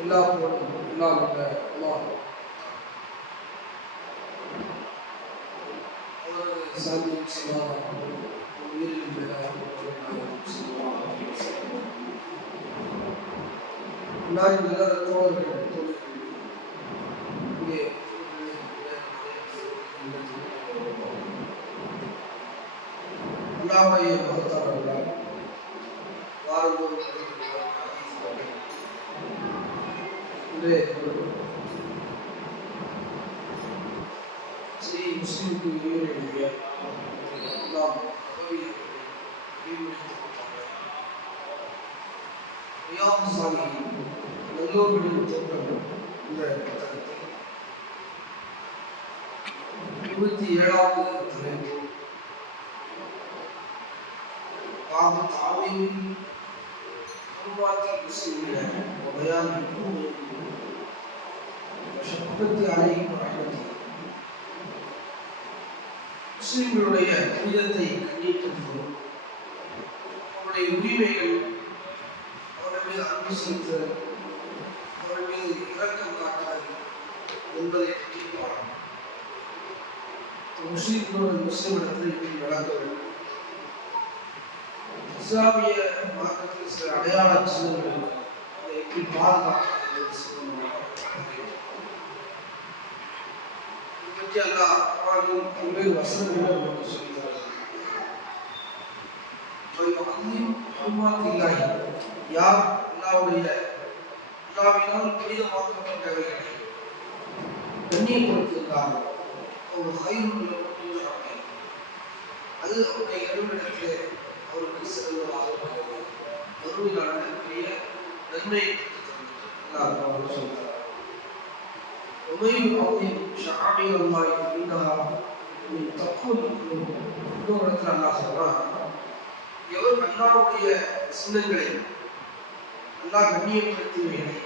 எல்லா புகழும் எல்லாம் உள்ள அல்லாஹ் அவரது சாந்தியும் சமாதானம் உயிரில் மேலாக முன்னாடி நல்ல தோழர்கள் தோழர்கள் இங்கே அல்லாவுடைய மகத்தானவர்களால் இன்றைய ஸ்ரீ முஸ்லிமுக்கு இளைஞர்களுடைய நாம் ரியாபு சாமி நல்லோர்களின் தோற்றம் என்ற புத்தகத்தில் இருபத்தி ஏழாவது தலைப்பு பாபு தாவீம் उनको आपकी खुशी हो जाए और बयान முஸ்லிம்களுடைய புனிதத்தை கண்டிக்கும் போது அவருடைய உரிமைகள் அவர்கள் மீது அன்பு செலுத்துதல் அவர்கள் மீது இரக்கம் காட்டுதல் என்பதை பற்றி பாடம் முஸ்லிம்களோட முஸ்லிம் இடத்தில் இப்படி நடக்க வேண்டும் இஸ்லாமிய மார்க்கத்தில் சில அடையாள சின்னங்கள் அதை எப்படி பாதுகாக்கிறது இது பற்றி அல்லாஹ் குர்ஆனில் பல்வேறு வசனங்களை நமக்கு சொல்கிறார் யார் அல்லாவுடைய அல்லாவினால் புனிதமாக்கப்பட்டவைகளை கண்ணியப்படுத்துகிறார்கள் ஒரு ஹைருள்ள அது அவருடைய இறைவனிடத்திலே அவருக்கு செல்வதாக மறுமையான பெரிய நன்மை சொல்றார் ஷாமியல்லாய் அப்படின்னா தக்குவல் இன்னொரு இடத்துல அல்லா சொல்றான் எவர் அல்லாவுடைய சின்னங்களை அல்லா கண்ணியப்படுத்துவேனை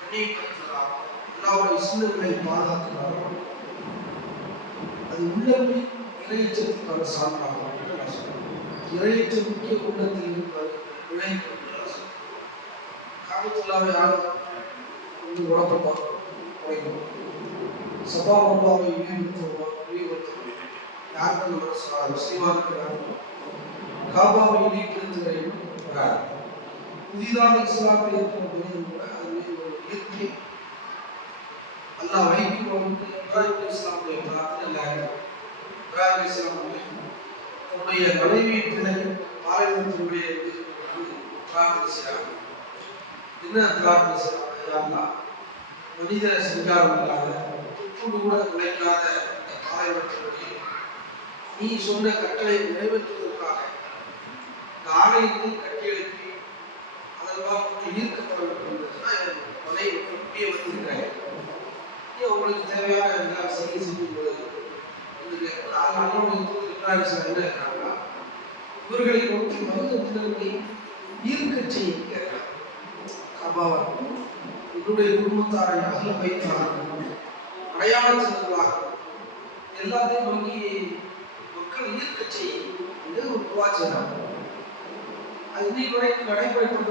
கண்ணியப்படுத்துகிறார். அல்லாவுடைய சின்னங்களை பாதுகாக்கிறார். அது உள்ளமே இறையச்சத்துக்கான சான்றாகும். அப்படின்னு நான் சொல்றேன் இறையற்ற முக்கிய உள்ளத்தில் இருப்பது விளைவு காபத்துள்ளாவை யாரும் வந்து உடப்பட்டோம் உடைக்கும் சபா மர்மாவை இழிவுபடுத்துவோம் இழிவுபடுத்துவோம் யாருக்கு அந்த மனசு வராது முஸ்லீமானுக்கு யாரும் காபாவை இழிவுபடுத்துகிறேன் வராது புதிதாக இஸ்லாத்தில் இருக்கிற மனிதன் கூட அது மீது ஒரு இயற்கை அல்லாஹ் வைக்கிறவனுக்கு இப்ராஹிம் இஸ்லாமுடைய பிரார்த்தனை இல்லை இப்ராஹிம் இஸ்லாமுடைய தன்னுடைய மனைவி பிள்ளை பாலைவனத்தினுடைய பிரார்த்தனை செய்யறாங்க என்ன பிரார்த்தனை செய்யறாங்க மனித சஞ்சாரம் இல்லாத துப்புடு கூட உழைக்காத இந்த பாலைவனத்தினுடைய நீ சொன்ன கட்டளை நிறைவேற்றுவதற்காக இந்த ஆலயத்தை கட்டி அதெல்லாம் ஈர்க்கப்பட வேண்டும் என்பதுதான் என் மனைவி அப்படியே வந்திருக்கிறேன். நீ உங்களுக்கு தேவையான எல்லாம் செய்ய செய்யும் பொழுது இவர்களை நோக்கி மனிதர்களை ஈர்க்க செய்ய கேட்கிறார் அபாவர் என்னுடைய குடும்பத்தாரை அகல வைத்தார்கள் அடையாள சின்னங்களாக எல்லாத்தையும் நோக்கி மக்கள் ஈர்க்க செய்ய ஒரு துவாச்சனம் அது இன்னைக்கு வரைக்கும்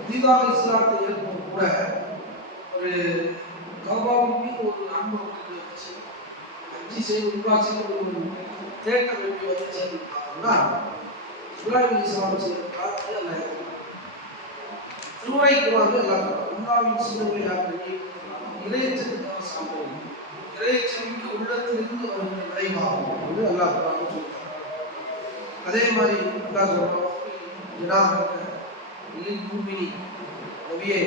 புதிதாக இஸ்லாத்தை ஏற்படும் கூட ஒரு கௌபாவின் ஒரு அன்பு வந்துச்சு அஞ்சு செய்து உருவாச்சு ஒரு தேட்டர் வேண்டிய வந்துச்சு பார்த்தோம்னா சுலாமி இஸ்லாம் செய்த பிரார்த்தனை எல்லாம் திருவாய்க்கு வந்து எல்லாம் உண்டாவின் சின்னமையாக இறையச்சத்துக்கான சம்பவம் இறையச்சமிக்கு உள்ளத்திலிருந்து அவர்கள் விளைவாகும் என்று அல்லாஹ் குரான் சொல்றார் அதே மாதிரி அல்லாஹ் சொல்றோம் ஜனாக பூமினி நபியே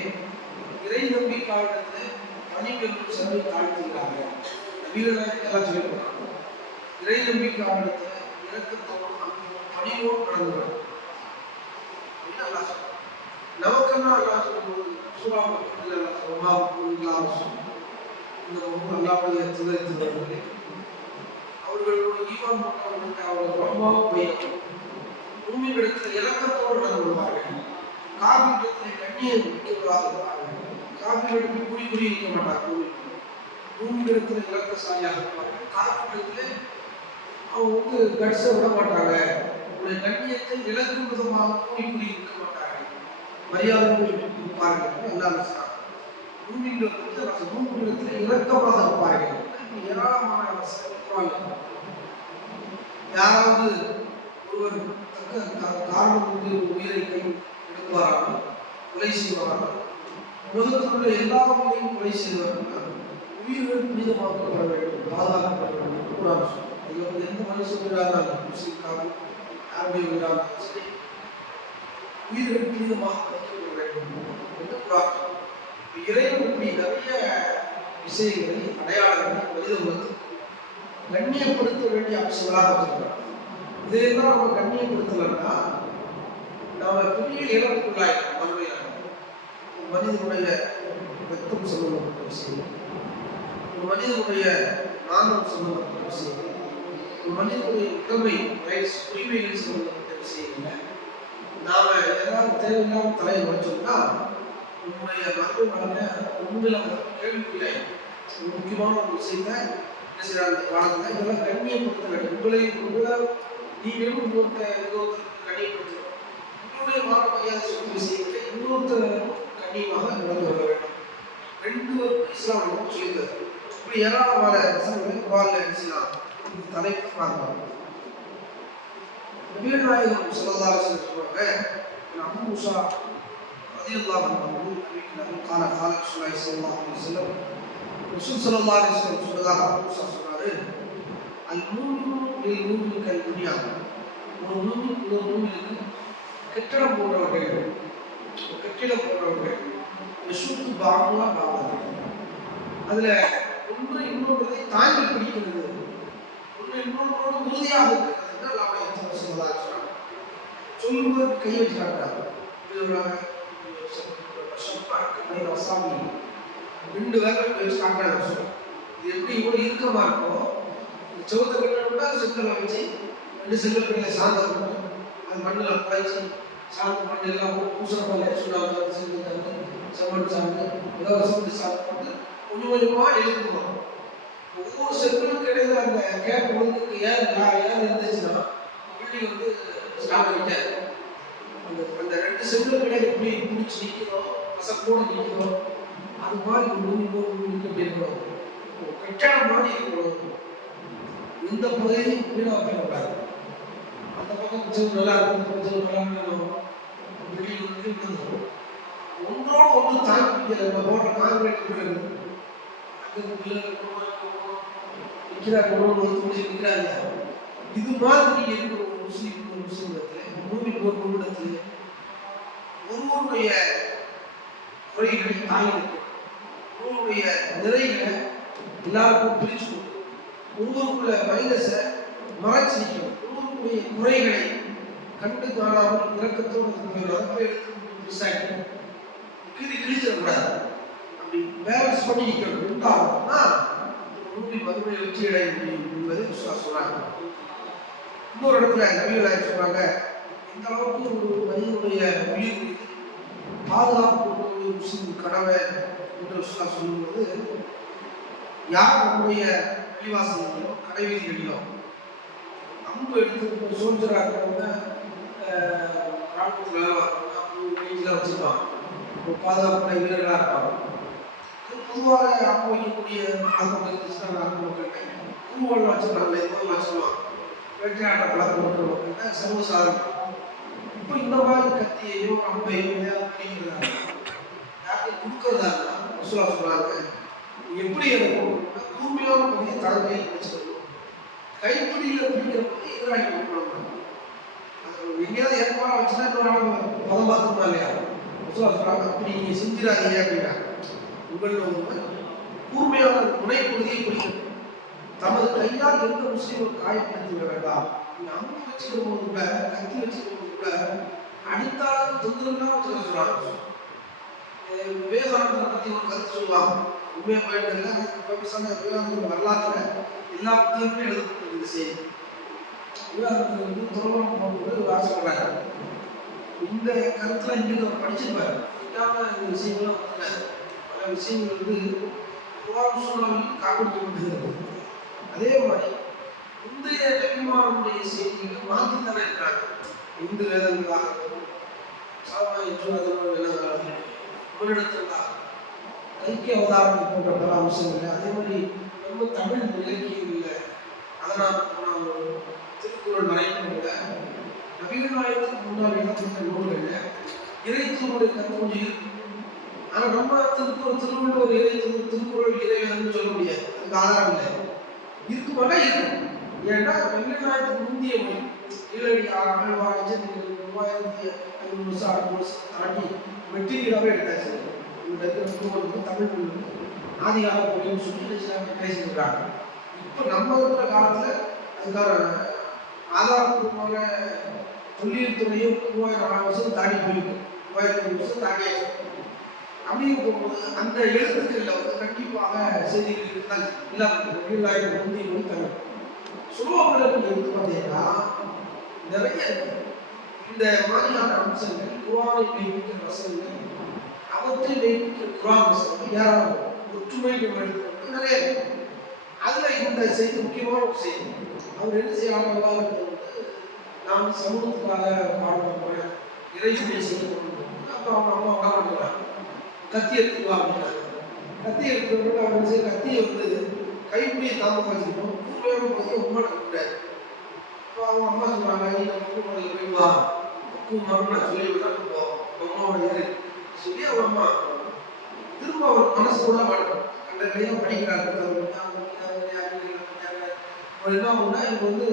இறை நம்பிக்கையாளர்கள் பணிகளும் சென்று தாழ்த்துகிறார்கள் நபிகளை எல்லாம் சொல்லியிருக்கிறாங்க இறை நம்பிக்கையாளர்கள் இறக்கத்தோடு பணியோடு நடந்துகிறார் நமக்கெல்லாம் அல்லாஹ்? சொல்லும்போது சூரா மக்கள் அல்லாஹ் சொல்லுமா இல்லாம இந்த அல்லாவுடைய துணைத்துவர்களே அவர்களோட ஈவான் மக்களுக்கு அவர்கள் ரொம்பவும் பயம் பூமியிடத்தில் இலக்கத்தோடு நடந்து கொள்வார்கள் கண்ணியம் இருப்பார்கள். காவிரிடத்தில் குடி குடி இருக்க மாட்டார்கள் பூமியிடத்தில் இலக்கசாலியாக இருப்பாங்க காவிரிடத்தில் அவங்க வந்து கட்ஸை விட மாட்டாங்க. உங்களுடைய கண்ணியத்தை இழக்கும் விதமாக கூடி குடி இருக்க மாட்டாங்க மரியாதை இருப்பார்கள் எல்லாரும் சொன்னாங்க பூமியில் வந்து மூமின்களத்தில் இலக்கமாக இருப்பார்கள். ஏராளமான யாராவது ஒருவர் தக்க காரணம் வந்து உயிரை கை எடுப்பாரானால் கொலை செய்வாரானால் உலகத்தில் எல்லா உயிரையும் கொலை செய்வார்கள் உயிர்கள் புனிதமாக்கப்பட வேண்டும் பாதுகாக்கப்பட வேண்டும் குரான் சொல்லுது. வந்து எந்த மனுஷன் உயிராக முஸ்லிம்காக யாருடைய உயிராக சரி. உயிர்கள் புனிதமாக வைக்கப்பட வேண்டும் என்று குரான் இறைவன் இப்படி நிறைய விஷயங்களை அடையாளங்களை மனித உலகத்துக்கு கண்ணியப்படுத்த வேண்டிய அம்சங்களாக வச்சிருக்கிறார் இதையெல்லாம் நம்ம கண்ணியப்படுத்தலைன்னா நாம பெரிய இழப்புக்குள்ளாயிரும் மறுமையாக மனிதனுடைய வெக்கம் சம்பந்தப்பட்ட விஷயம். ஒரு மனிதனுடைய மானம் சம்பந்தப்பட்ட விஷயங்கள் ஒரு மனிதனுடைய உடமை ரைட்ஸ் உரிமைகள் சம்பந்தப்பட்ட விஷயங்கள் நாம ஏதாவது தேவையில்லாமல் தலையை வச்சோம்னா உங்களுடைய மரபு வாழ்க்கை உண்மையில கேள்விக்குள்ளாயிரும் ஒரு முக்கியமான ஒரு விஷயத்தை என்ன செய்யறாங்க இந்த காலத்துல இதெல்லாம் கண்ணியப்படுத்த வேண்டும் உங்களை கூட நீங்களும் இன்னொருத்த இன்னொருத்தருக்கு கண்ணியப்படுத்தணும். உங்களுடைய மான மரியாதை விஷயங்களை இன்னொருத்தர் கண்ணியமாக நடந்து கொள்ள வேண்டும் ரெண்டு பேரும் இஸ்லாம் நமக்கு சொல்லியிருந்தது இப்படி ஏராளமான வசனங்களை குரான்ல இஸ்லாம் இந்த தலைப்பு பார்க்கலாம். நபிகள் நாயகம் சொல்லதாக சொல்லுவாங்க அபு உஷா ரலியல்லாஹு அன்ஹு அறிவிக்கிறார்கள் கால கால ரசூலுல்லாஹி ஸல்லல்லாஹு அலைஹி வஸல்லம். ரசூல் ஸல்லல்லாஹு அலைஹி வஸல்லம் சொன்னதாக அபு முசா சொன்னாரு அல் மூமினு லில் மூமினி கல் துன்யா ஒரு மூமின் இன்னொரு மூமினுக்கு கட்டிடம் போன்றவர்கள் ஒரு கட்டிடம் போன்றவர்கள் யசுக்கு பாகுலா பாவம் அதுல ஒன்று இன்னொன்றதை தாங்கி பிடிக்கிறது. ஒன்று இன்னொன்றோடு உறுதியாக இருக்கிறது. என்று அல்லாஹ் எத்தனை சொல்லதாக சொன்னாங்க சொல்லும்போது கை வச்சு காட்டுறாங்க. ரெண்டு பேரும் வச்சு காட்டுறாங்க. இது எப்படி இவ்வளோ இறுக்கமா இருக்கும் இந்த செவத்தை கட்டணும்னா செங்கலை வச்சு ரெண்டு செங்கல் கடையில சாந்தம் அது மண்ணில் குறைச்சி சாந்து மண் எல்லாம் போட்டு பூசண பண்ண சொன்னாங்க செங்கல் தந்து போட்டு கொஞ்சம் கொஞ்சமா எழுதுவோம் ஒவ்வொரு செங்கலுக்கு கிடையாது அந்த கேப் விழுந்துக்கு ஏன் ஏன் இருந்துச்சுன்னா பில்டிங் வந்து ஸ்டாப் ஆகிட்டாரு அந்த அந்த ரெண்டு செங்கல் கிடையாது எப்படி பிடிச்சி நிற்கிறோம் பசங்களோடு நிற்கிறோம் அது மாதிரி ஒரு நூறு நூறு நூறு இருக்கணும் மாதிரி இருக்கணும் இந்த பகுதியும் வீணாக போயிடக்கூடாது அந்த பக்கம் செவ் நல்லா இருக்கும் இந்த நல்லா இருக்கணும் பில்டிங் வந்து விழுந்துடும் ஒன்றோடு ஒன்று தாங்கி பிடிக்கல நம்ம போடுற காங்கிரீட் பிறகு அங்கே நிற்கிறாங்க ஒன்று ஒருத்தர் முடிச்சு நிற்கிறாங்க இது மாதிரி இருக்கிற முஸ்லீம் ஒரு ஒரு ஒருவருடைய குறைகளை ஒருவருடைய நிறைகளை எல்லாருக்கும் பிரிச்சு மைனஸை மறைச்சு ஒருவருக்குடைய கண்டு காணாமல் இறக்கத்தோடு இருக்கிற அதை எடுத்து கிழிச்சிடக்கூடாது அப்படி பேலன்ஸ் பண்ணி நிற்கணும் உண்டாகும்னா மூடி மறுமையை வெற்றி அடைய முடியும் என்பதை விசுவாசம் சொல்றாங்க இன்னொரு இடத்துல நபிகளாய் சொல்றாங்க இந்த அளவுக்கு ஒரு மனிதனுடைய உயிர் பாதுகாப்பு கடவை முஸ்லிம் கடமை என்று சொல்லும்போது யார் நம்முடைய பள்ளிவாசல்களோ கடைவீதிகளிலோ அம்பு எடுத்து சோல்ஜராக இருக்கிறவங்க ராணுவத்தில் வேலை வச்சுருப்பாங்க. ஒரு பாதுகாப்பு வீரர்களாக இருப்பாங்க. பொதுவாக அம்பு வைக்கக்கூடிய பழக்கம் இருந்துச்சுன்னா நாட்டு மக்கள்கிட்ட பூவோல் வச்சுருந்தாங்க எப்போதும் வச்சுருவாங்க வேட்டையாட்ட பழக்கம் இருக்கிற மக்கள்கிட்ட சர்வசாதாரணம் இப்போ இந்த மாதிரி கத்தியையோ அம்பையோ எதையாவது பிடிக்கிறதா யாருக்கு கொடுக்கறதா இருந்தால் சொல்லுவாங்க எப்படி அதை போகணும்னா கூர்மையான பகுதியை தான் கையில் கைப்பிடியில் பிடிக்கிற எதிராகி கொடுக்கணும் எங்கேயாவது ஏற்பாடு வச்சுன்னா இன்னொரு ஆள் பதம் பார்த்துமா இல்லையா? ரசூலா சொல்றாங்க அப்படி நீங்கள் செஞ்சிடாதீங்க அப்படின்னா உங்களில் ஒருவர் கூர்மையான துணை பகுதியை குறிக்கும் தமது கையால் எந்த முஸ்லீமும் காயப்படுத்தி விட வேண்டாம். நீங்க அம்பு வச்சுக்கும் போது கூட கத்தி வச்சுக்கும் போது கூட அடித்தாலும் தொந்தரவுலாம் வச்சுக்க சொல்றாங்க விவேகானந்தரை பத்தி ஒரு கருத்து சொல்லுவாங்க. உண்மையா போயிட்டு ப்ரொஃபஸர் விவேகானந்தர் வரலாற்றுல எல்லா புத்தகங்களும் எழுதப்பட்டிருக்குது செய்தி. விவேகானந்தர் வந்து துறவரம் போட்டு வார இந்த கருத்துல இங்கே அவர் படிச்சிருப்பாரு. இந்த விஷயங்களும் வந்துட்டாரு பல விஷயங்கள் வந்து குரான் சூழலில் காப்பிட்டு அதே மாதிரி முந்தைய நபிமாருடைய செய்திகளை மாற்றி தானே இருக்கிறாங்க. இந்து வேதங்களாக சாமானிய சூழல் என்ன தமிழிடத்தில் ஐக்கிய அவதாரம் போன்ற பல அம்சங்கள் அதே மாதிரி ரொம்ப தமிழ் இலக்கியம் இல்லை அதனால் நான் திருக்குறள் வரைக்கும் நவீனமாயத்துக்கு முன்னால் எழுதப்பட்ட நூல்களில் இறைத்தூருடைய கருத்து கொஞ்சம் இருக்கு. ஆனால் நம்ம திருக்குறள் திருவள்ளுவர் இறை திருக்குறள் இறைவன் சொல்ல முடியாது. அதுக்கு ஆதாரம் இல்லை. இருக்குமானா இருக்கும் ஏன்னா நவீன நாயகத்துக்கு முந்தைய மொழி கீழடி ஆழ்வாராய்ச்சி மூவாயிரத்தி ஐநூறு வருஷம் ஆறு வருஷம் தாண்டி மெட்டீரியலாகவே எடுத்தாச்சு. இந்த திருக்குறளுக்கு தமிழ் மொழி ஆதிகால மொழின்னு சொல்லி சில பேசியிருக்காங்க. இப்போ நம்ம இருக்கிற காலத்தில் அதுக்கான ஆதாரப்பூர்வமான தொழில் துறையும் மூவாயிரம் வருஷம் தாண்டி போயிருக்கு. மூவாயிரத்தி ஐநூறு வருஷம் தாண்டியாச்சு அப்படின்னு போகும்போது அந்த எழுத்துக்களில் வந்து கண்டிப்பாக செய்திகள் இருந்தால் இல்லாத தொழிலாயிரம் முந்தைய மொழி தமிழ். சுலோகங்கள் எடுத்து பார்த்தீங்கன்னா நிறைய இந்த மாதிரியான அம்சங்கள் குரானை வைக்கிற வசனங்கள் அவற்றில் வைக்கிற குரான் ஏராளம் ஒற்றுமை நிறைய இருக்கு அதுல இந்த செய்தி முக்கியமான ஒரு செய்தி. அவர் என்ன செய்யறாங்க நாம் சமூகத்துக்காக பாடுற போறேன். இறைவனை செய்ய போறேன் அப்போ அவங்க அம்மா வர மாட்டேங்கிறாங்க கத்தி எடுத்துவா அப்படின்னாங்க கத்தி எடுத்துக்கிட்டு அவர் என்ன செய்ய கத்தியை வந்து கைப்பிடியை தாம வச்சுக்கிட்டோம் உண்மையான போது உண்மை கூடாது இப்போ அவங்க அம்மா சொல்றாங்க நீ நம்ம கூப்பிடல போய் வா. கூப்பிடணும் நான் சொல்லி விட்டா போவோம் அம்மாவோட இரு சொல்லி அவர் அம்மா திரும்ப அவர் மனசுக்குள்ள மாட்டோம். அந்த கையில படிக்கிறார் என்ன ஆகும்னா இப்போ வந்து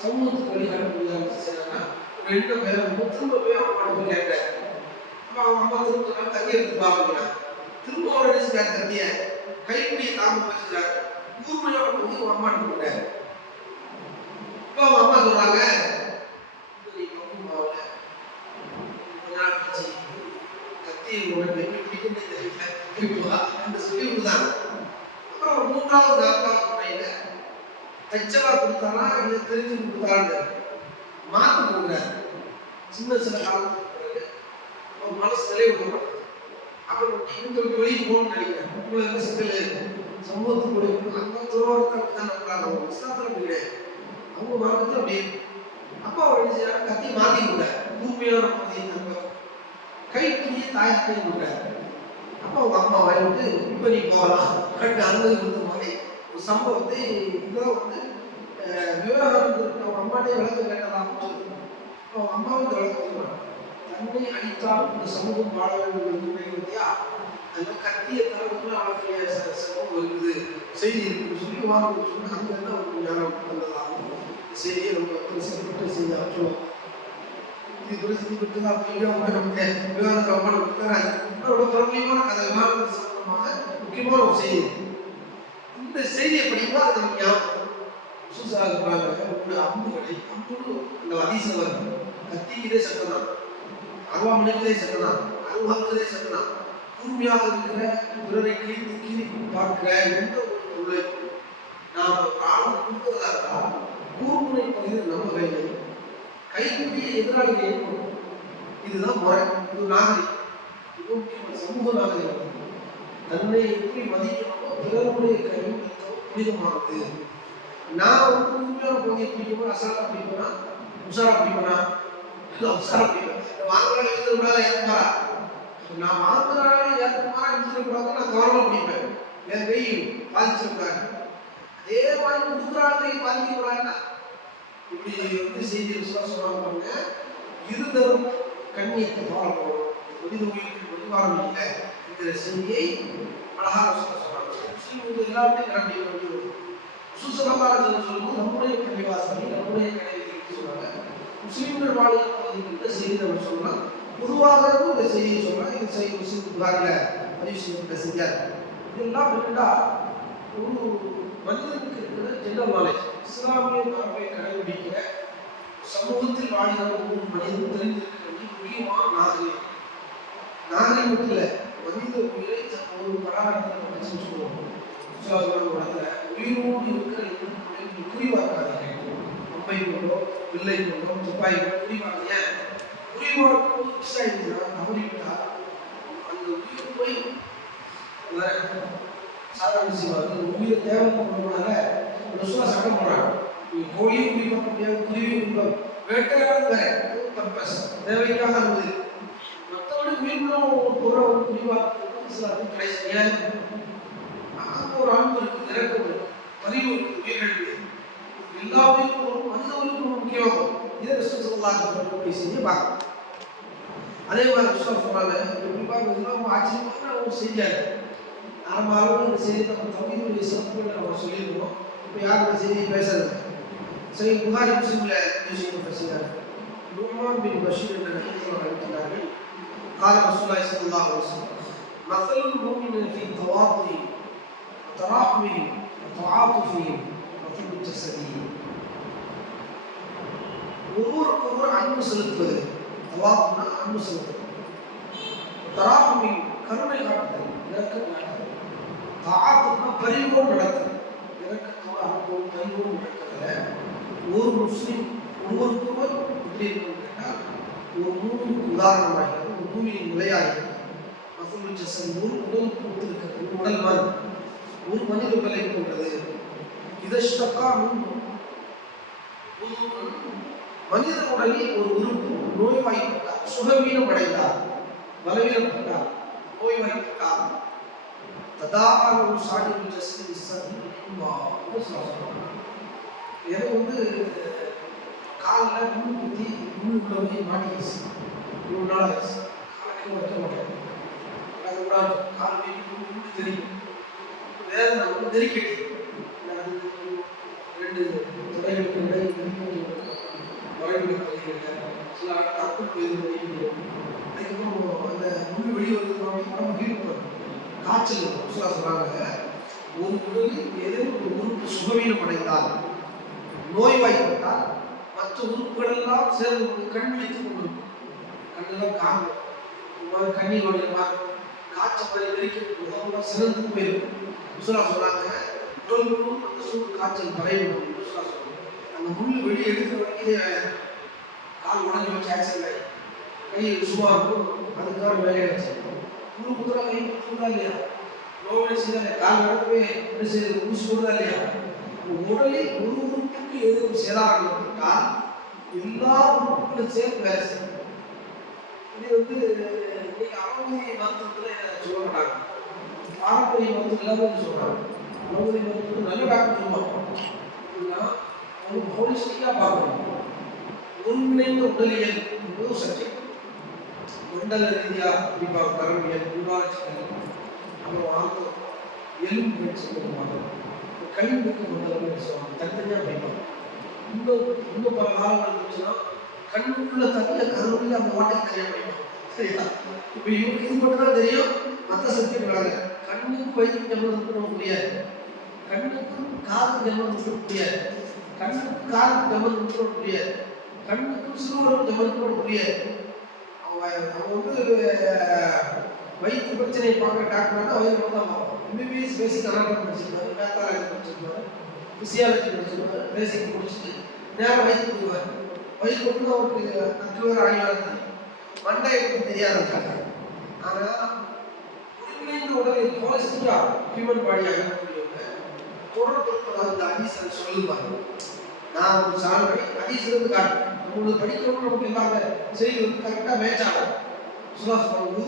சமூகத்துக்கு வழிகாட்ட செய்யறாங்கன்னா ரெண்டு பேரும் திரும்ப போய் அவங்க அம்மா கேட்டார் அவங்க அம்மா திரும்ப சொன்னாங்க எடுத்து பாருங்க திரும்ப ஒரு அடிச்சுட்டார் கத்திய கைப்பிடியை தாம வச்சுக்கிறார் கூர்மையோட போய் அவங்க அம்மா இப்போ அவங்க அம்மா சொல்றாங்க "நீ பப்பு மாவுல கொஞ்ச நாள் கழிச்சு கத்தி உனக்கு பிடிக்கும்னு தெரியல அந்த சொல்லி விடுதாங்க அப்புறம் மூன்றாவது நான்காவது முறையில தச்சவா கொடுத்தாரா இல்லை தெரிஞ்சு கொடுத்தாரான்னு மாத்து கொடுக்குறாரு சின்ன சின்ன காலத்துக்கு ஒரு மனசு நிலை அப்புறம் இவங்க வெளியே போகணும்னு நினைக்கிறேன் உங்களுக்கு என்ன சிக்கல் சமூகத்துக்குடைய அந்த துறவரத்தை அப்படிதான் நம்புறாங்க அவங்க இஸ்லாத்துல கிடையாது அவங்க மார்க்கத்தில் அப்படியே அப்பா அவர் என்ன செய்யறாங்க கத்தி மாத்தி கொடுத்தாரு பூமியான பகுதியை கை கைப்பிடியே தாயத்தை கொடுத்தாரு அப்போ அவங்க அம்மா வாங்கிட்டு இப்போ நீ போகலாம். கண்டு அனுமதி கொடுத்த மாதிரி ஒரு சம்பவத்தை இதோ வந்து விவகாரம் விவேகானந்தருக்கு அவங்க அம்மாட்டே விளக்கம் கேட்டதாக சொல்லுது. அவங்க அம்மாவும் இந்த விளக்கம் சொல்லுவாங்க தன்னை அழித்தால் இந்த சமூகம் வாழ வேண்டும் என்று அந்த கத்திய தரவுக்கு அவருடைய சமூகம் இருக்குது. செய்தி இருக்குன்னு சொல்லி வாங்க. சொன்னால் அங்க இருந்து அவருக்கு ஞானம் வந்ததாகவும் செய்தியை நம்ம பிரசித்தி செய்தாச்சும் சொல்லுவோம் இது பிரசித்தி பெற்றது ரொம்ப பிரபலியமான சம்பந்தமாக முக்கியமான ஒரு செய்தி இந்த செய்தியை படிக்கும்போது அது நமக்கு ஞாபகம் ஒரு அம்புகளை அம்புன்னு அந்த அதிசயம் வருது கத்திக்கிறதே சட்டம் தான் அருவாமனைக்கிறதே சட்டம் தான் கூர்மையாக இருக்கிற பிறரை கிழித்து கீறி பார்க்கிற எந்த ஒரு நாம் ஆளும் கொடுக்கிறதா இருந்தால் கூர்முனை நம்ம கையில் கைக்குடிய எதிராளிகளை ஏற்படும் இதுதான் முறை. இது நாகரிகம். இது முக்கியமான சமூக நாகரிகம். தன்னை எப்படி மதிக்கணுமோ பிறருடைய கையும் புனிதமானது. நான் வந்து உண்மையான பகுதியை பிடிக்குமா அசாலா பிடிப்பேனா உஷாரா பிடிப்பேனா இல்லை உஷாரா பிடிப்பேன் வாங்குறாங்க எழுதுக்கூடாது ஏற்கமாறா நான் வாங்குறாங்க ஏற்கமாறா எழுதுக்கூடாது நான் கவனமா பிடிப்பேன். என் கை பாதிச்சிருக்காங்க அதே மாதிரி கொடுக்குறாங்க பாதிக்கக்கூடாதுன்னா இப்படி வந்து செய்தி விசுவாசமாக பாருங்க. இருந்தரும் கண்ணியத்தை ஃபாலோ பண்ணணும் மனித உயிருக்கு ஒளிவாரம் இல்லை. இந்த செய்தியை அழகாக சொல்ல சொல்றாங்க. முஸ்லீம் வந்து எல்லாருமே கடைபிடிக்க வேண்டியது சுசலமாக சொல்லும்போது நம்முடைய பள்ளிவாசலை நம்முடைய கடைகளுக்கு சொல்றாங்க. முஸ்லீம்கள் வாழ்கிற பகுதியில் இந்த செய்தி நம்ம சொல்லலாம். பொதுவாக இந்த செய்தியை சொல்லலாம் இந்த செய்தி முஸ்லீம் புகாரில் பதிவு செய்யப்பட்ட செய்தியாக இதெல்லாம் என்னடா ஒரு மனிதனுக்கு இருக்கிறது ஜென்ரல் நாலேஜ் இஸ்லாமிய மரபை கடைபிடிக்கிற சமூகத்தில் வாழ்கிற ஒரு மனிதன் தெரிந்திருக்க வேண்டிய முக்கியமான நாகரிகம் நாகரிகத்தில் மனித உயிரை ஒரு பராமரித்து நம்ம வச்சு வச்சுக்கணும் விசுவாசமான உயிரோடு இருக்கிற எந்த பொருளையும் குறிவாக்காதீங்க அம்பை கொண்டோ பிள்ளை கொண்டோ துப்பாய் கொண்டோ குறிவாங்க ஏன்? மிஸ் ஆயிடுச்சுன்னா தவறிவிட்டால் அந்த உயிர் போய் சாதாரண விஷயம் அது உயிரை தேவை பண்ணுறதுனால ரசுவா சட்டம் போடுறாங்க நீ கோழியும் குடிக்க முடியாது குருவியும் குடிப்போம் வேட்டையாடு வேற பர்பஸ் தேவைக்காக இருந்தது மற்றபடி உயிரிலும் ஒரு பொருளை வந்து குறிவாக்குறது இஸ்லாத்தின் கிடையாது நியாயம் அங்க ஒரு அன்பு இருக்கு இறக்கம் பதிவு இருக்கு உயிர்கள் எல்லா உயிருக்கும் மனித உயிருக்கும் ரொம்ப முக்கியமாகும் இதை ரசூல் ஸல்லல்லாஹு அலைஹி வஸல்லம் செஞ்சு பார்க்கணும் அதே மாதிரி ரசூல் சொன்னாங்க குறிப்பாக இதெல்லாம் ஆச்சரியமான ஒரு செய்தியாக நம்ம அவங்க சரி நம்ம தம்பியுடைய சமூகங்களை நம்ம சொல்லியிருக்கோம். இப்போ யாரும் செய்தி பேசுறது? சரி புகாரி முஸ்லீம்ல விஷயம் பேசுகிறார். நூமான் பின் பஷீர் என்ற நடிகர் அழைக்கிறார்கள் கால ரசூலாய் சல்லா அவசம் மசலும் மூமின் ஃபி தவாத்தி தராஹ்மிஹிம் தவாத்துஃபிஹிம் மற்றும் ஜசதியும் ஒவ்வொருக்கொருவர் அன்பு செலுத்துவது தவாப்னா அன்பு செலுத்துவது. தராஹ்மிஹிம் கருணை காட்டுதல் இரக்கம் காட்டுதல் தாத்துனா பரிவோடு நடக்கும். இறக்கத்தோடு அன்போடு பரிவோடு நடக்கிறதுல ஒரு முஸ்லீம் ஒவ்வொருத்தரும் எப்படி இருக்கணும் கேட்டால் ஒரு மூணுக்கு உதாரணமாக ஒரு பூமியின் நிலையாக மசூல் ஜசன் ஒரு உடலுக்கு கொடுத்திருக்கிறது உடல் மண் ஒரு மனித விலை போன்றது. இதஷ்டக்கா முன்பு மனித உடலில் ஒரு உறுப்பு நோய்வாய்ப்பட்டார் சுகவீனம் அடைந்தார் பலவீனப்பட்டார் நோய்வாய்ப்பட்டார். ததாகார ஒரு சாடி ஜஸ்தி ஏதோ வந்து காலில் முள் குத்தி முள் உள்ள போய் மாட்டிக்கிச்சு மூணு நாள் ஆச்சு காலையில் உடைக்க மாட்டேன் அது கூட கால் வீங்கி முள் முள் தெரியும். வேதனை வந்து நெருக்கடி ரெண்டு துறைகளுக்கு இடையே வரைபடம் பதிவுகள் சில அக்குள் இது காய்ச்சல் வரும் சில சொல்றாங்க ஒரு உடலில் ஏதேனும் ஒரு உறுப்பு சுகவீனம் அடைந்தால் நோய்வாய்ப்பட்டால் மற்ற உறுப்புகளெல்லாம் சேர்ந்து கொண்டு கண் வைத்துக் கொண்டிருக்கும் கண்ணெல்லாம் காணும். ஒரு கண்ணி கொண்டு காய்ச்சல் மாதிரி வெறிக்க உடம்புலாம் சிறந்து போயிருக்கும் உசுரா சொல்றாங்க உடல் முழுவதும் அந்த சூடு காய்ச்சல் பரவிடும் உசுரா சொல்றாங்க அந்த முள் வெளியே எடுக்கிற வரைக்கும் கால் உடஞ்சி வச்சு ஆக்சிடென்ட் ஆகி. கை சும்மா இருக்கும். அதுக்காக வேலையாச்சு வச்சு முழு குதிரை கை இல்லையா? நோய் செய்யல கால் நடக்கவே என்ன செய்யுது ஊசி போடுறதா இல்லையா? உடலை ஒரு உறுப்புக்கு எதுவும் சேதாரம் இருந்தால் எல்லா உறுப்புகளும் சேர்த்து வேலை செய்யும். இது வந்து இன்னைக்கு அலோபதி மருத்துவத்துல சொல்ல மாட்டாங்க. பாரம்பரிய மருத்துவத்தில் வந்து சொல்றாங்க. அலோபதி மருத்துவம் நல்ல டாக்டர் சொல்லுவாங்க. ஒரு ஹோலிஸ்டிக்காக பார்க்கணும். ஒருங்கிணைந்த உடலியல் என்பது சப்ஜெக்ட் மண்டல ரீதியாக குறிப்பாக கரவியல் உருவாட்சிகள் அப்புறம் ஆர்த்தம் எலும்பு பயிற்சி சொல்லுவாங்க கழிவுக்கு மண்டலம் சொல்லுவாங்க தனித்தனியாக படிப்பாங்க. இன்னும் இன்னும் பல காலங்கள் இருந்துச்சுன்னா கண்ணுக்குள்ள தண்ணியில் கருவில் அந்த வாட்டைக்கு தனியாக படிப்பாங்க. சரியா? இப்போ இவங்க இது மட்டும் தான் தெரியும். மற்ற சப்ஜெக்ட் வராங்க கண்ணுக்கு வயிற்று ஜம்மன் பண்ண முடியாது. கண்ணுக்கும் காதுக்கு ஜம்மன் முடியாது. கண்ணுக்கும் காதுக்கு ஜம்மன் முடியாது. கண்ணுக்கும் சிறுவரும் ஜம்மன் முடியாது. அவன் வந்து வயிற்று பிரச்சனையை பார்க்குற டாக்டர்னா வயிறு தான் பார்ப்போம். எம்பிபிஎஸ் பேசிக் அனாட்டமி படிச்சிருப்பாரு பேத்தாலஜி படிச்சிருப்பாரு ஃபிசியாலஜி படிச்சிருப்பாரு பேசிக் முடிச்சுட்டு நேரம் வயிற்று போடுவார் வயிறு கொண்டு அவருக்கு நட்டுவர் ஆணிவார் தான். மண்டை பற்றி தெரியாத ஆனால் ஒருங்கிணைந்த உடலை ஹோலிஸ்டிக்கா ஹியூமன் பாடியாக இருக்கக்கூடியவங்க தொடர்பு அந்த இந்த அடிசன் சொல்லுவாங்க நான் ஒரு சான்றை அடிசிலிருந்து காட்டுறேன். உங்களுக்கு படிக்கணும் நமக்கு இல்லாத செய்தி வந்து கரெக்டாக மேட்ச் ஆகும். சுபாஷ் ஒரு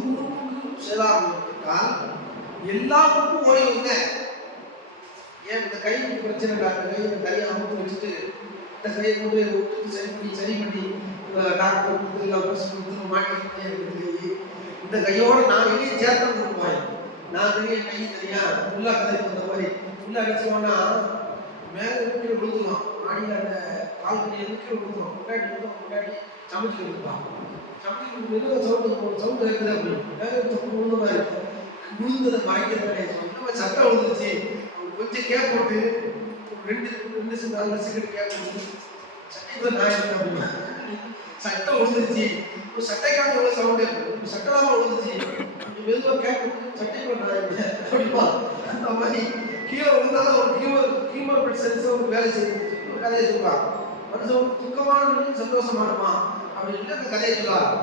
சேதாரம் எல்லா ஓடி ஏன் இந்த கைக்கு பிரச்சனை டாக்டர் கை இந்த கையை அமுத்து வச்சுட்டு இந்த கையை கொண்டு போய் சரி பண்ணி சரி பண்ணி டாக்டர் கொடுத்து இல்லை பஸ் கொடுத்து மாட்டி இந்த கையோடு நான் வெளியே சேர்த்து கொடுப்பேன் நான் தனியாக கை தெரியா உள்ள கதை அந்த மாதிரி. உள்ள அடிச்சோன்னா மேலே விட்டு விழுந்துடும் மாடியில் அந்த பால்கனி இருக்கிற விழுந்துடும் முன்னாடி விழுந்தோம் முன்னாடி சமைச்சு கொடுப்பான் சமைச்சு மெதுவாக சவுண்டு சவுண்டு இருக்குது அப்படின்னு மேலே சவுண்டு விழுந்த மாதிரி விழுந்ததை மறைக்கிற கிடையாது நம்ம சட்டம் விழுந்துச்சு கொஞ்சம் கேப் போட்டு ரெண்டு ரெண்டு செகண்ட் நாலு செகண்ட் கேப் போட்டு சட்டத்தில் நான் இருக்கேன் அப்படின்னா சட்டை விழுந்துருச்சு ஒரு சட்டைக்காக உள்ள சவுண்டு. சட்டை தான் விழுந்துச்சு மெதுவாக கேப் போட்டு சட்டை நான் இருக்கேன் அப்படிப்பா அந்த மாதிரி கீழே விழுந்தாலும் ஒரு ஹியூமர் ஹியூமர் பிளட் சென்ஸ் ஒரு வேலை செய்யும் ஒரு கதையை சொல்லுவாங்க மனுஷன் துக்கமானவனும் சந்தோஷமானமா சந்தோஷமானுமா அப்படின்னு அந்த கதையை சொல்றாரு.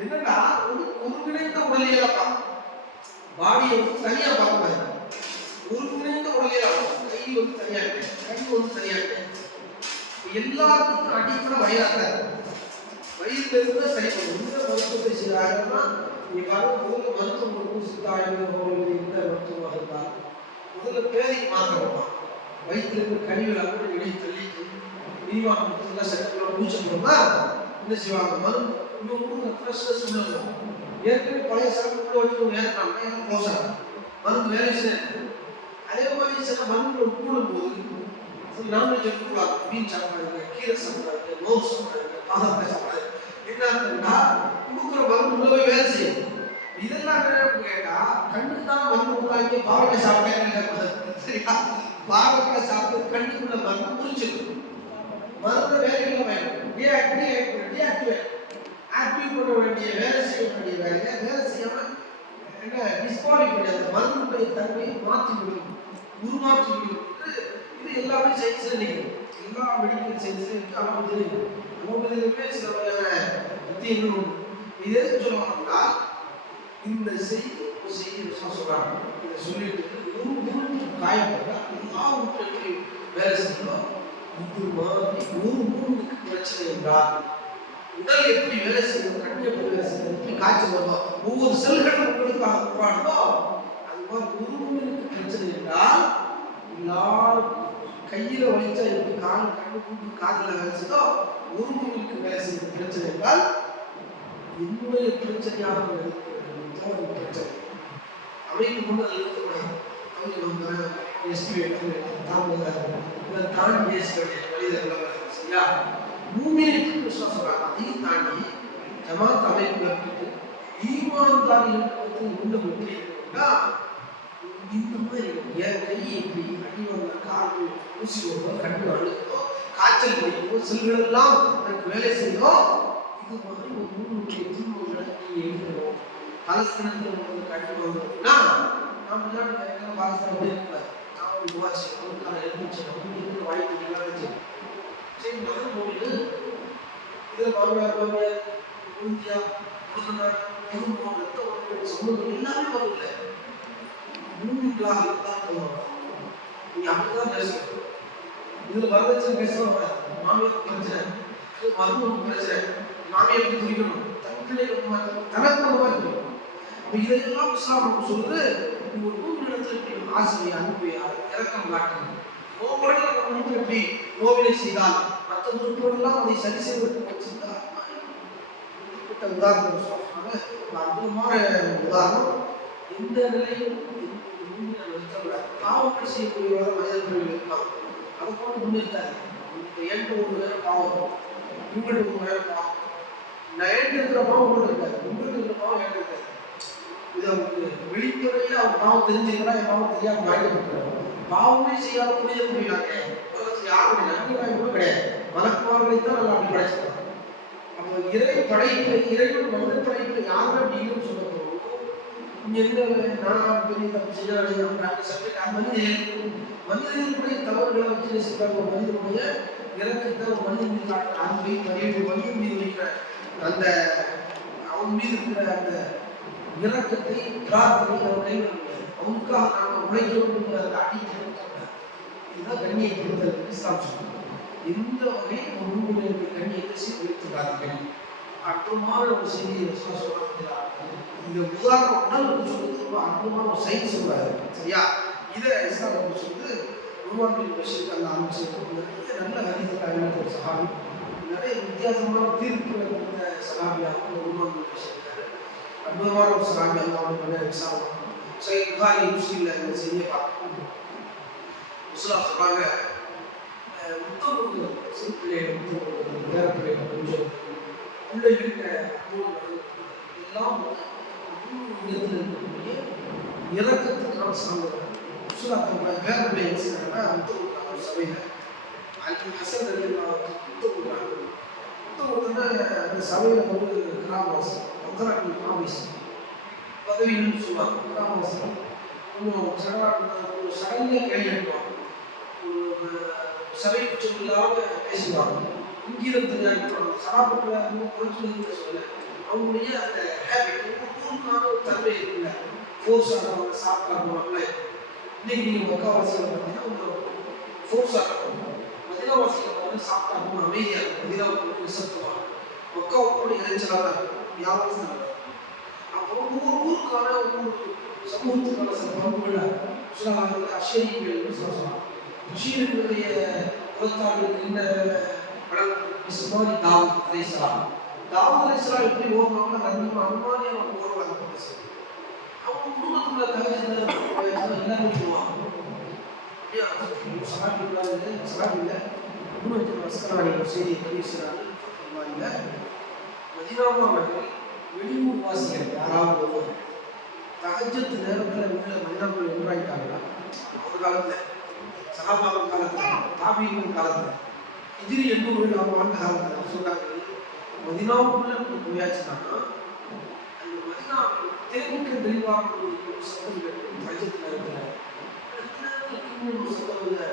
என்னன்னா ஒரு ஒருங்கிணைந்த உடலியலப்பா பாடியை வந்து தனியா பார்க்க ஒருங்கிணைந்த உடலியலாம் கை வந்து தனியா இருக்கு. கை வந்து தனியா இருக்கு. எல்லாத்துக்கும் அடிப்படை வயதாக வயிற்றுல இருந்து சரி எந்த மருத்துவத்தை செய்யறாங்கன்னா நீ பாருங்க முதல்ல மருத்துவம் கொடுக்கும் சித்தாயுத ஹோமியோபதி இந்த மருத்துவமாக இருந்தால் முதல்ல பேதைக்கு மாத்திரை கொடுப்பான் வயிற்றுல இருந்து கூட வெளியே தள்ளி நீவா கொடுத்துருந்தா பூச்சி போடுமா என்ன செய்வாங்க மருந்து இன்னும் ஃப்ரெஷ்னஸ் இன்னும் ஏற்கனவே பழைய சரக்குள்ள வச்சு ஏற்கனவே க்ளோஸ் ஆகும் மருந்து வேலை செய்யாது அதே மாதிரி சில மருந்துகள் கூடும்போது நான்வெஜ் எடுத்துக்கலாம் மீன் சாப்பிடாது கீரை சாப்பிடாது மோர் சாப்பிடாது பாகற்காய் சாப்பிடாது. என்ன இருக்குன்னா கொடுக்குற மருந்து உள்ளவே வேலை செய்யும். இதெல்லாம் கேட்டா கண்ணுக்கு தான் மருந்து கொடுத்தாங்க பாவனை சாப்பிட்டேன் சரியா? பாவக்காய் சாப்பிட்டு கண்ணுக்குள்ள மருந்து முடிச்சிடும் மருந்து வேலை இல்லை வேணும். டீஆக்டிவேட் டீஆக்டிவேட் ஆக்டிவ் பண்ண வேண்டிய வேலை செய்ய வேண்டிய வேலையை வேலை செய்யாம என்ன டிஸ்குவாலிஃபை பண்ணி அந்த மருந்துடைய தன்மையை மாற்றி விடும் உருமாற்றி விடும் இது எல்லாமே சயின்ஸ்ல நிற்கும். எல்லா மெடிக்கல் சயின்ஸ்ல இருக்கு. அலோபதி அலோபதியிலுமே சில வகையான வித்தியங்கள் உண்டு. இது எதுக்கு சொல்லணும்னா இந்த செய்தி ஒரு செய்தி விஷயம் சொல்றாங்க. இதை சொல்லிட்டு ஒரு உறுப்பு காயப்பட்டா எல்லா வேலை செய்யணும் இது மாதிரி ஒரு உறுப்புக்கு பிரச்சனை என்றால் உடல் எப்படி வேலை செய்யும் கண் எப்படி வேலை செய்யும் எப்படி காய்ச்சல் வருமோ ஒவ்வொரு செல்களும் உங்களுக்காக உருவானதோ அது மாதிரி உறுப்புகளுக்கு பிரச்சனை என்றால் எல்லாரும் கையில வலிச்சா எப்படி கால் கண்ணு கூட்டு காதுல வேலை செய்தோ உறுப்புகளுக்கு வேலை செய்யும் பிரச்சனை என்றால் என்னுடைய பிரச்சனையாக இருக்கிறது பிரச்சனை. அப்படின்னு கொண்டு அது இருக்கக்கூடாது அவங்க நம்ம எஸ்பி எடுத்து தாங்க தாண்டி பேச மனிதர்கள் சரியா மூமினுக்கு அதையும் தாண்டி ஜமாத் அமைப்பு எடுத்துட்டு ஈமான்தாரிகளுக்கு உள்ள இந்த மாதிரி என் கை இப்படி அடி வந்த கால் ஊசி வருதோ கண்ணு காய்ச்சல் பிடிக்குமோ எனக்கு வேலை செய்யும் இது மாதிரி ஒரு நூறுடைய தீர்வுகளை நீங்க எழுதணும் பலஸ்தீனத்தில் கண்டு வந்தோம்னா நம்ம பாகிஸ்தான் இருக்கக்கூடாது நான் ஒரு எழுந்துச்சு வாய்ப்பு சரி மகன் போட்டு இதில் மாமனார் மாமியார் இந்தியா முருகனார் குடும்பம் ரத்த உறவுகள் சமூகம் எல்லாமே வரல மூன்றாக இருந்தால் போதும் நீங்க அப்படிதான் பேசணும் இதுல வரதட்சணை பேசணும் மாமியார் பிரச்சனை இது மருமக பிரச்சனை மாமியாருக்கு எப்படி தன் பிள்ளைகளுக்கு தனக்கு இதையெல்லாம் இஸ்லாம் சொல்லுது நீ ஒரு மூன்று இடத்துல இப்படி ஆசையை அனுப்பி இறக்கம் காட்டணும். ஒவ்வொரு ஒன்று எப்படி கோவிலை செய்தால் மற்ற உறுப்புகளெல்லாம் அதை சரி செய்வதற்கு வச்சிருந்தார் குறிப்பிட்ட உதாரணம் சொல்றாங்க ஒரு அற்புதமான உதாரணம். எந்த நிலையும் நிறுத்தக்கூடாது பாவங்கள் செய்யக்கூடியவராக மனிதர்கள் இருக்கலாம் அதை போட்டு முன்னிறுத்தாரு இப்போ ஒரு நேரம் பாவம் உங்களுக்கு ஒரு நேரம் பாவம் நான் ஏற்று இருக்கிற பாவம் உங்களுக்கு இருக்காது. உங்களுக்கு இருக்கிற பாவம் ஏற்று இருக்காது. இது அவங்களுக்கு வெளித்துறையில் அவங்க பாவம் தெரிஞ்சுக்கிறா என் பாவம் தெரியாம மறைக்கப்பட்டுறாங்க பாவமே செய்யாத புரிய முடியலாங்க யாரும் கூட கிடையாது. மலக்குமார்களை தான் நல்லா அப்படி படைச்சிருக்காங்க. அப்போ இறை படைப்பு இறைவன் மனித படைப்பு யாரும் அப்படி இல்லைன்னு சொல்ல எந்த நான் பெரிய தப்பு செய்யறாங்க மனிதர்களுடைய தவறுகளை வச்சு மனிதனுடைய இறக்கத்தை ஒரு மனிதன் மீது அன்பை மனிதன் மீது வைக்கிற அந்த அவன் மீது இருக்கிற அந்த இறக்கத்தை பிரார்த்தனை அவன் கைவிட முடியாது அவனுக்காக நாம உழைக்க வேண்டுங்கிற அந்த அடிப்படை இதுதான் கண்ணியப்படுத்தல் இஸ்லாம் சொல்லுது எந்த வகை ஒரு நூலினுடைய கண்ணியத்தை சீர்திருத்துகிறார்கள் அற்புதமான ஒரு செய்தியை இஸ்லாம் இந்த உதாரணம் உடலுக்கு சொல்லுது ரொம்ப அற்புதமான ஒரு சயின்ஸ் சொல்றாரு. சரியா? இதை இஸ்லாம் நமக்கு சொல்லுது உருவாக்கின் விஷயத்தை அந்த அமைச்சர் நல்ல ஹரிதத்தை அறிவித்த ஒரு சகாபி. நிறைய வித்தியாசமான தீர்ப்பு கொடுத்த சகாபியாக உருவாக்கின் விஷயத்தாரு அற்புதமான ஒரு சகாபி அல்லாவுடைய பண்ண விசாரம் சரி புகாரி முஸ்லீம்ல இந்த செய்தியை பார்க்கணும் முஸ்லாம் சொல்றாங்க அஹ் முத்தம் கொடுக்குறது சிறு பிள்ளைகள் முத்தம் கொடுக்குறது பேர பிள்ளைகள் கொஞ்சம் பிள்ளைகிட்ட எல்லாம் இடத்துல இருக்கக்கூடிய இறக்கத்துக்கான சான்றிதழ் முஸ்லாம் தன்னுடைய பேர பிள்ளைகள் என்ன செய்யறாங்கன்னா முத்தம் கொடுக்குறாங்க ஒரு சபையில அன்றைக்கு ஹசன் அலி முத்தம் கொடுக்குறாங்க முத்தம் கொடுத்தோன்னா அந்த சபையில வந்து உத்தராண்டி ஆபீஸ் பதவின்னு சொல்லுவாங்க கிராமவாசி கொஞ்சம் சடா ஒரு சடங்காக கேள்வி எடுப்பாங்க ஒரு சபை குற்றம் இல்லாமல் இங்கீதம் தெரியாமல் சடாப்பட்ட குறைச்சு சொல்ல அவங்களுடைய அந்த ஹேபிட் ஊருக்கான ஒரு தன்மை இருக்குல்ல ஃபோர்ஸ் ஆகிறவங்க சாப்பிட்டா இன்னைக்கு நீங்கள் முக்கால்வாசியில் பார்த்தீங்கன்னா உங்க ஃபோர்ஸ் ஆகிறவங்க மதினாவாசியில் வந்து சாப்பிட்டா போகணும் அமைதியாக மதினாவுக்கு பண்ணுவாங்க மக்காவோட இறைச்சலாக தான் இருக்கும். வியாபாரத்தில் ஊருக்கான ஒவ்வொரு சமூகத்துக்கான சில பண்புகளை சொல்லலாம் அஷரியங்கள் சொல்லலாம் அஷரியர்களுடைய குலத்தார்களுக்கு என்ன படம் மாதிரி தாவூத் அலைஹிஸ்ஸலாம் தாவூத் அலைஹிஸ்ஸலாம் எப்படி ஓடுவாங்க நன்மை அனுமானியாக ஓடுவாங்க அவங்க குடும்பத்துல தகவல் எல்லாமே குடும்பத்தில் பேசுகிறாங்க மதினாமா வெளியூர் வாசிகள் யாராவது ஒருவர் தகஜத்து நேரத்தில் உள்ள மன்னர்கள் என்றாயிட்டாங்களா ஒரு காலத்தில் சகாபாபம் காலத்தில் தாபீகம் காலத்தில் எதிரி எண்ணூறு அவங்க ஆண்டு காலத்தில் சொன்னாங்க மதினாவுக்குள்ள நம்ம அந்த மதினா தேர்வுக்கு தெளிவாக சத்தம் தகஜத்து நேரத்தில் சத்தம் அது இல்லை.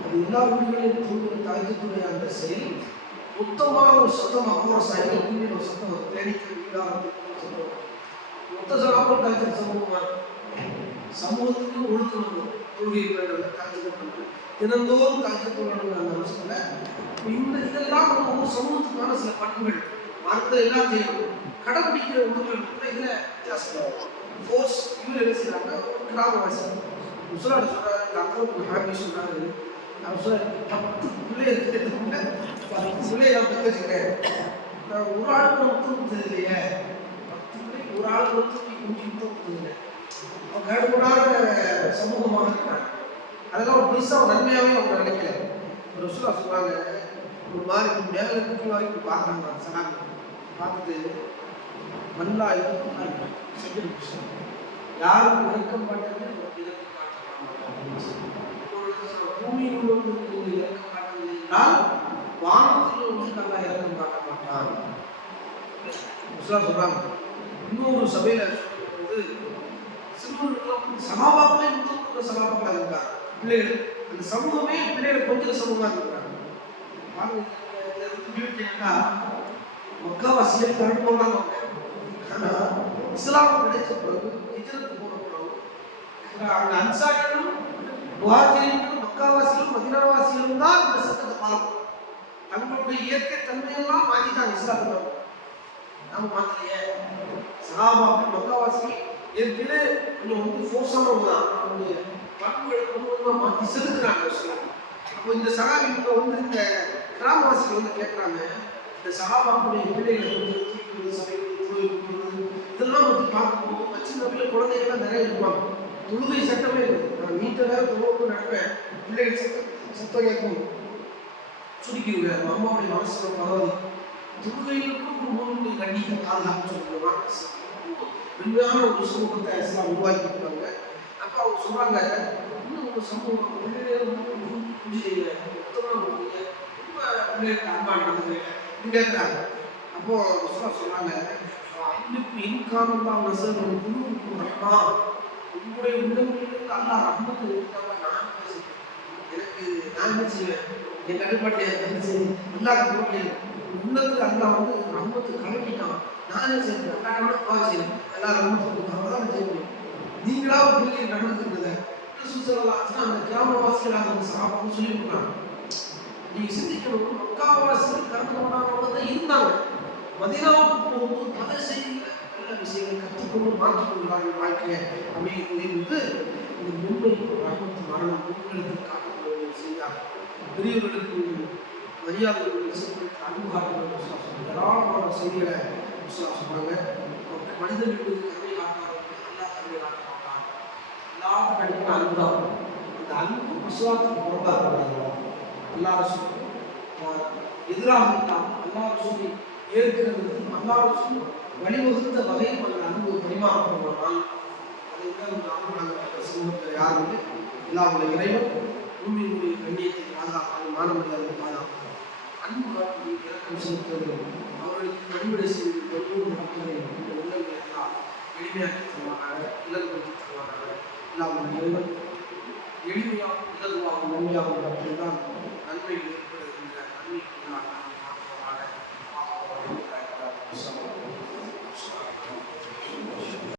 அது எல்லா வீடுகளையும் தூங்குற தகஜத்துடைய அந்த செயல். மொத்தமான ஒரு சத்தம் அப்புறம் சைடில் தூங்கின ஒரு சத்தம் வரும். தேனிக்கு வீடாக மொத்த சலாமும் தகஜத்து சமூகம் சமூகத்துக்கு ஒழுக்கம் வரும் தொழுகை பண்ணுறது தகஜத்து தினந்தோறும் தகஜத்து அந்த அவசியத்தில் இந்த இதெல்லாம் நம்ம சமூகத்துக்கான சில பண்புகள். மரத்தை எல்லாம் செய்யணும் கடைபிடிக்கிற உணவுகள் மட்டும் இதில் வித்தியாசம் ஃபோர்ஸ் இவர் என்ன செய்யறாங்க கிராமவாசி. முசலாடு சொல்றாரு டாக்டர் ஹாப்பி சொல்றாரு நான் சொல்றேன் பத்து பிள்ளை இருக்கிறதுக்கு பத்து பிள்ளையை நான் வச்சுக்கிறேன். நான் ஒரு ஆளுக்கு முத்தம் இல்லையே பத்து பிள்ளை ஒரு ஆளுக்கு மட்டும் குஞ்சு முத்தம் அவங்க சமூகமாக இருக்கிறாங்க அதெல்லாம் ஒரு பெருசாக நன்மையாகவே அவங்க நினைக்கல. ஒரு சொல்ல சொல்றாங்க ஒரு மாதிரி மேலே குட்டி வரைக்கும் பார்க்குறாங்க சனாங்க பார்த்துட்டு மல்லா இருக்கும் செஞ்சு யாரும் இறக்க மாட்டாங்க பூமியில் உள்ளவர்களுக்கு இறக்க மாட்டாங்க என்றால் வானத்தில் உள்ளவர்களுக்கு அல்லா இறக்க மாட்ட மாட்டான் சொல்றாங்க இன்னொரு சபையில சொல்லும்போது சிறுவர்களுக்கு சகாபாக்களே முத்தம் சகாபாக்களா இருக்காங்க பிள்ளைகள் அந்த சமூகமே பிள்ளைகள் கொஞ்சம் சமூகமாக இருக்கிறாங்க. பாருங்க இதுல இருந்து பியூட்டினா மக்காவாசியை கண்டு போனாங்க ஆனா இஸ்லாம் கிடைச்ச பிறகு ஹிஜ்ரத் போன பிறகு அங்க அன்சாரியும் முஹாஜிர்களும் மக்காவாசியும் மதினாவாசியும் தான் இந்த சட்டத்தை பாலம் தங்களுடைய இயற்கை தன்மையெல்லாம் மாற்றிட்டாங்க இஸ்லாத்துக்கு நம்ம மாத்தலையே சகாபாக்கள் மக்காவாசி ஏற்கனவே கொஞ்சம் வந்து ஃபோர்ஸானவங்க தான் அவங்களுடைய பண்புகளை கொண்டு வந்து மாற்றி செலுத்துறாங்க அப்போ இந்த சகாபிங்க வந்து இந்த கிராமவாசிகள் வந்து கேட்குறாங்க இந்த சகாபாக்களுடைய பிள்ளைகளை வந்து தீக்குறது சமைக்கிறது தொழில் இதெல்லாம் வந்து பார்க்கும்போது சின்ன பிள்ளை குழந்தைகள்லாம் நிறைய இருப்பாங்க. தொழுகை சட்டமே இருக்குது நான் வீட்டில் வேறு நடப்பேன். பிள்ளைகள் சத்தம் சத்தம் கேட்கும். சுருக்கிடுவேன் நம்ம அம்மாவுடைய மனசில் பரவாது. தொழுகைகளுக்கும் குடும்பங்களுடைய கண்டிப்பை பாதுகாப்பு சொல்லுவாங்க உண்மையான ஒரு சமூகத்தை இஸ்லாம் உருவாக்கி கொடுத்தாங்க அப்போ அவங்க சொல்றாங்க இன்னும் ஒரு சமூகம் பிள்ளைகள் மொத்தமாக ரொம்ப பிள்ளைகளுக்கு கேட்குறாங்க அப்போ சொன்னாங்க நசர் குரு ரஹ்மா உங்களுடைய உள்ளங்களிலிருந்து ரஹ்மத்து நான் எனக்கு நான் என்ன செய்வேன்? என் கட்டுப்பாட்டில் என்ன செய்வேன் உள்ளத்துக்கு அல்லாஹ் வந்து ரஹ்மத்து கலப்பிட்டான். நான் என்ன செய்வேன்? அல்லாஹ் பா செய்வேன் அல்லாஹ் ரஹ்மத்து கொடுத்தாங்க தான் செய்ய முடியும் நீங்களா பிள்ளை நடந்துருந்ததை அந்த கிராமவாசிகளாக சாப்பிடும் சொல்லி கொடுக்குறாங்க நீங்க சிந்திக்கணும் மக்காவாசிகள் கர்மமானவங்க தான் இருந்தாங்க. மதினாவுக்கு போகும்போது பல செய்திகளை நல்ல விஷயங்கள் கற்றுக்கொண்டு மாற்றிக்கொள்கிறார்கள் வாழ்க்கையை அமைகிறது இந்த மும்பை ரஹமத்து மரணம் உங்களுக்கு பெரியவர்களுக்கு மரியாதை அன்பு காட்டுவது ஏராளமான செய்திகளை சொன்னாங்க மனிதர்களுக்கு கருணை எல்லா எல்லாத்துக்கும் அன்பு தான் அந்த அன்பு விசுவாசத்துக்கு பொறுப்பாக இருக்கிறாங்க எல்லாரும் எதிராக இல்லாமல் அல்லா ரசூலை ஏற்கிறதுக்கும் அல்லா ரசூல் வழிவகுத்த வகையில் அந்த அன்பு பரிமாறப்படுவானால் அதை விட ஒரு அன்பு சமூகத்தில் யாருமே எல்லா இல்லாமல் இறைவன் பூமியினுடைய கண்ணியத்தை பாதுகாப்பாது மாற முடியாது பாதுகாப்பாது அன்பு காட்டி இறக்கம் செலுத்த வேண்டும் அவர்களுக்கு பணிவிடை செய்து தொழில் மக்களை இந்த உள்ளங்களை எல்லாம் எளிமையாக்கி தருவாராக இலகுபடுத்தி தருவாராக இல்லாமல் இறைவன் எளிமையாகவும் இலகுவாகவும் நன்மையாகவும் மட்டும்தான் நன்மையில் ஏற்படுகின்ற நன்மைக்கு நாம் மாற்றுவதாக ஆக